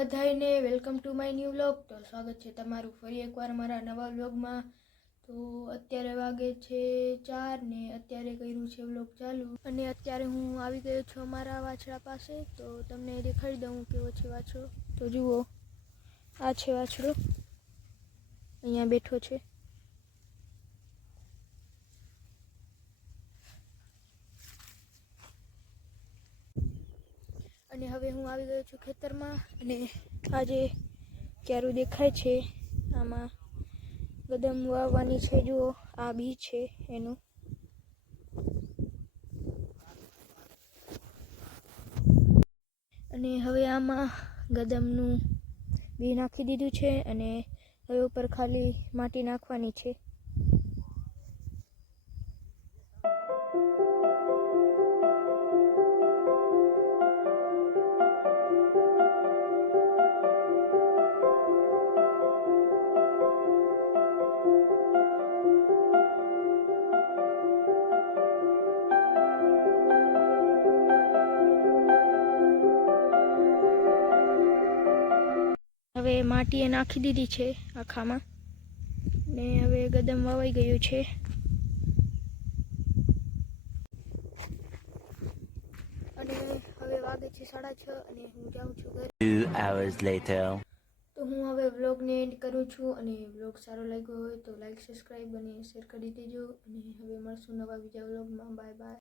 બધાને welcome to my new vlog. તો સ્વાગત છે તમારું ફરી એકવાર મારા નવા વ્લોગમાં। તો અત્યારે વાગે છે 4 ને અત્યારે કર્યું છે વ્લોગ ચાલુ અને અત્યારે હું આવી ગયો છું અમારા વાછડા પાસે। તો તમને દેખાડી દઉં કેવો છે વાછડો। તો જુઓ, આ છે વાછડો, અહીંયા બેઠો છે। અને હવે હું આવી ગયો છું ખેતરમાં અને આજે ક્યારું દેખાય છે આમાં ગદમ વાવવાની છે। જુઓ, આ બી છે એનું। અને હવે આમાં ગદમનું બી નાખી દીધું છે અને હવે ઉપર ખાલી માટી નાખવાની છે। હવે માટી એ નાખી દીધી છે આખામાં ને હવે ગદમ વાવાઈ ગયું છે। અને હવે વાગે છે 6:30 અને હું જાઉં છું ઘરે। 2 hours later. તો હું હવે વ્લોગને એન્ડ કરું છું અને વ્લોગ સારો લાગ્યો હોય તો લાઈક, સબસ્ક્રાઈબ અને શેર કરી દેજો। અને હવે મળશું નવા બીજા વ્લોગમાં। Bye bye.